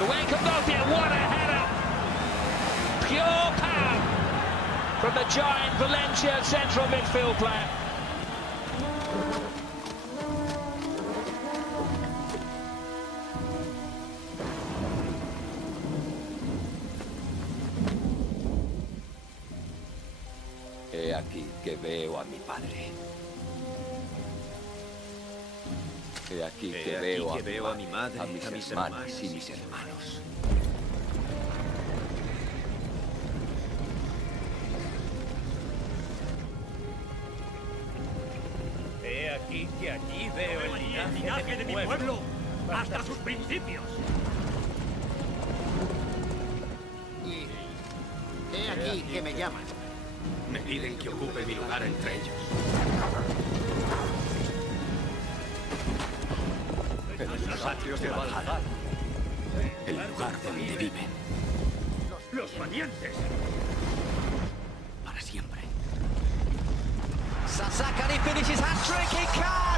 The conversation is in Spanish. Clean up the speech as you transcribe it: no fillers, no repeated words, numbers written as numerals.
it away. Kondogbia, what a header! Pure power from the giant Valencia central midfield player. He aquí que veo a mi padre. He aquí que veo a mi madre, a mis hermanas y mis hermanos. He aquí que allí veo el linaje de mi pueblo, hasta sus principios. Y he aquí que me llaman. Me piden que ocupe mi lugar entre ellos. Los atrios de Valhalla. El lugar donde viven. ¡Los valientes! Para siempre. Sasakari finishes hat-trick, he can!